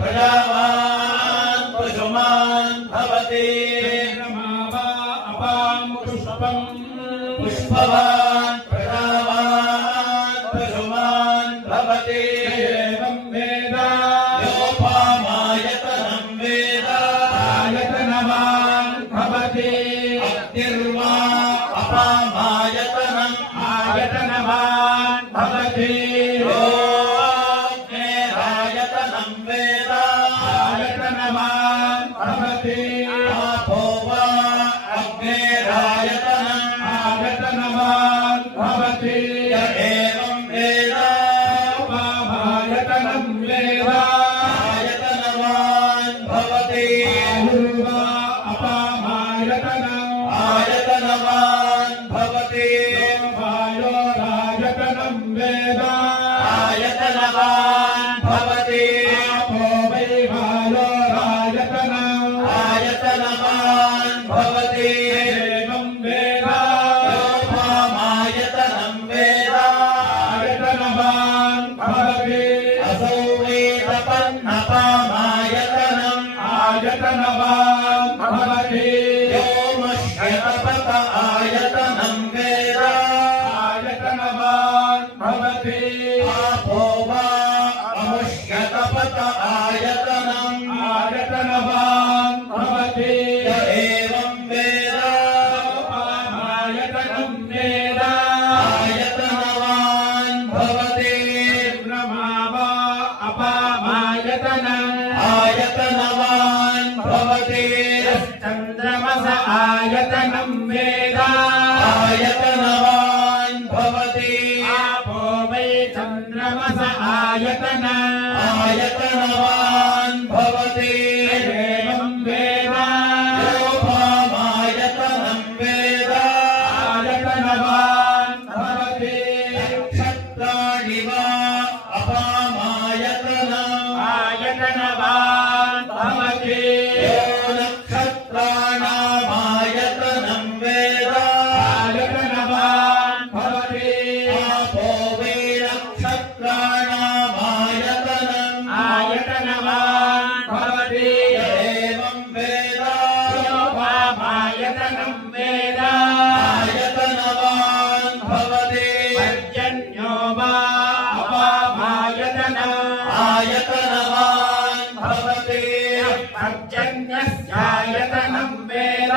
प्रजावान् पशुमान् भवति पुष्पवान् प्रजावान् पशुमान् भवति एवं वेद योपामायतनं वेद आयतनवान् भवति अग्निर्वा अपामायतनम् आयतनवान् भवति योऽग्नेरायतनं वेद आयतनवान् भवति आपो वा अग्नेरायतनम् आयतनवान् भवति एवं वेद अपामायतनं वेद आयतनवान् भवति आयुर्वा अपामायतनम् आयतनवान् भवति वायोरायतनं वेद आयतनवान् भवति आपो वै वायोरायतनम् आयतनवान् भवति एवं वेद योपामायतनं वेद आयतनवान् भवति असौ वेदपन्नपामायतनम् आयतनवान् भवति योमश्यतपत आयतनं वेद आयतनवान् भवति आपो वा अमुष्यतपत आयतनम् आयतनवान् भवति एवं वेद योपामायतनं वेद आयतनवान् भवति ब्रह्मा वा अपामायतनम् आयतनवान् भवति चन्द्रमस आयतनं वेद आयतनवान् भवति आपो वै चन्द्रमस आयतनम् आयतनवान् भवति एवं वेद योपामायतनं वेद आयतनवान् भवति नक्षत्राणि वा अपामायतनम् आयतनवान् भवति नक्षत्राणामायतनं वेद आयतनवान् भवति आपो वै नक्षत्राणामायतनम् आयतनवान् भवति एवं वेद योपामायतनं वेद आयतनवान् भवति पर्जन्यो वा अपामायतनम् आयतनवान् भवति पर्जन्यस्यायतनं वेद